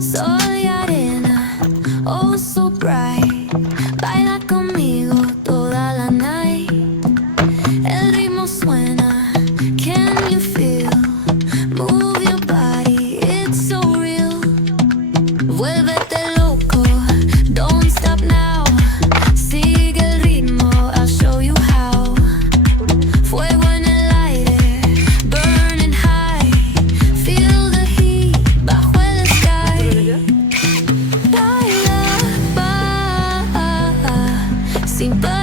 Soy arena, oh so bright. Baila conmigo toda la night. El ritmo suena, can you feel? Move your body, it's so real. Vuélvete loco, don't stop now. Sigue el ritmo, I'll show you how. Fuego en el aire, burning high. Feel the heat bajo el sky. Baila, sin parar.